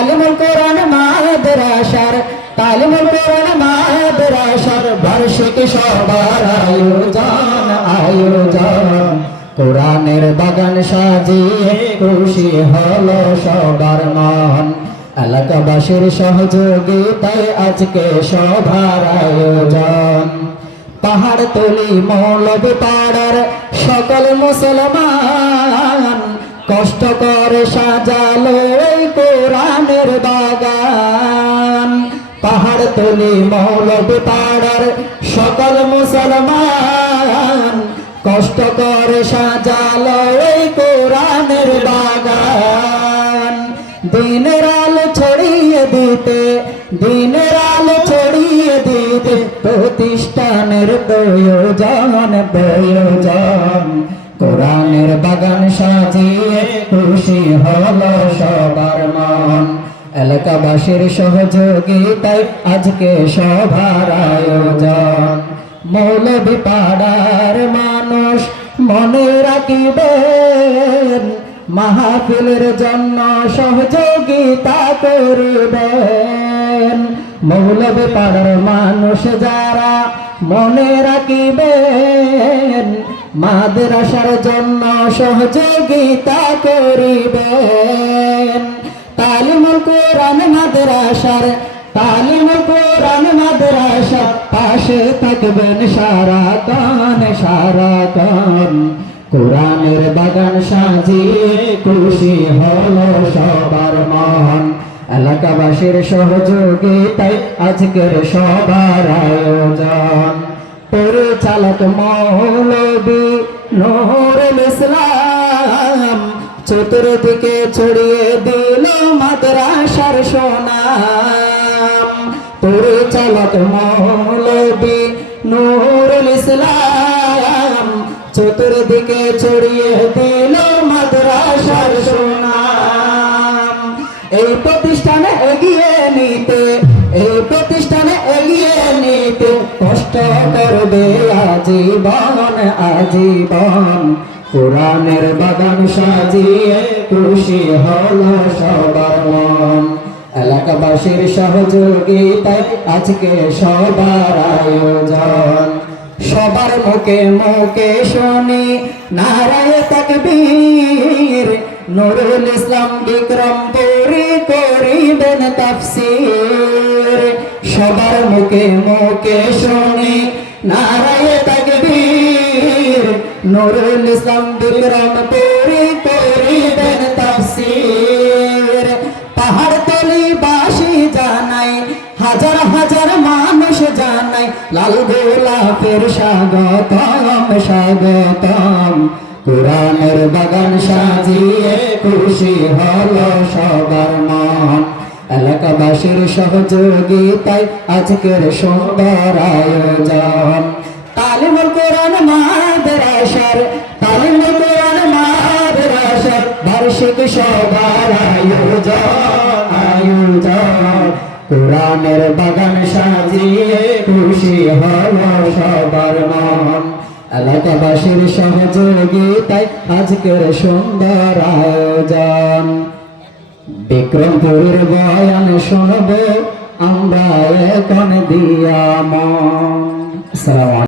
তালিমুল কোরআন মাদ্রাসার বার্ষিক সভার আয়োজন কোরআনের বাগান সাজিয়ে খুশি হলো সবার মন। এলাকাবাসীর সহযোগিতায় আজকে সভার আয়োজন। পাহাড়তলি মৌলভীপাড়ার সকল মুসলমান কষ্ট করে সাজালো এই কোরআনের বাগান। পাহাড়তলি মৌলভীপাড়ার সকল মুসলমান কষ্ট করে সাজালো এই কোরআনের বাগান। দিনের আলো ছড়িয়ে দিতে প্রতিষ্ঠানের প্রয়োজন। কোরআনের বাগান সাজিয়ে খুশি হলো সবার মন। এলাকাবাসীর সহযোগিতায় আজকে সভার আয়োজন। মৌলভীপাড়ার মানুষ মনে রাখিবেন, মাহফিলের জন্য সহযোগিতা করবেন। মৌলভীপাড়ার মানুষ যারা মনে রাখিবেন, মাদ্রাসার জন্য সহযোগিতা করিবেন। তালিমুল কোরআন মাদ্রাসার পাশে থাকবেন সারাক্ষণ। কোরআনের বাগান সাজিয়ে খুশি হলো সবার মন। এলাকাবাসীর সহযোগিতায় আজকের সবার আয়োজন। পরিচালক মৌলভী নূরুল ইসলাম চতুর্দিকে ছড়িয়ে দিল মাদ্রাসার সুনাম। পরিচালক মৌলভী নূরুল ইসলাম চতুর্দিকে ছড়িয়ে দিল মাদ্রাসার সুনাম। এই প্রতিষ্ঠানে এগিয়ে নিতে কষ্ট করবে আজীবন। কোরআনের বাগান সাজিয়ে খুশি হলো সবার মন। এলাকাবাসীর সহযোগিতায় আজকে সবার আয়োজন। সবার মুখে শুনি নারায়ে তাকবীর, নুরুল ইসলাম বিক্রমপুরী করিবেন তাফসীর। সবার মুখে শুনি নারায়ে তাকবীর, নুরুল ইসলাম বিক্রমপুরী করিবেন তাফসীর। পাহাড়তলি বাসী জানাই, হাজার হাজার মানুষ জানাই, লাল গোলাপের স্বাগতম। কোরআনের বাগান সাজিয়ে খুশি হলো সবার মন। এলাকাবাসীর সহযোগিতায় আজকের সুন্দর আয়োজন। তালিমুল কোরআন মাদ্রাসার বার্ষিক সভার আয়োজন। কোরআনের বাগান সাজিয়ে খুশি হলো সবার মন। এলাকাবাসীর সহযোগিতায় আজকের সুন্দর আয়োজন। বিক্রমপুরের বয়ান শুনবো আমরা এখন দিয়া মন।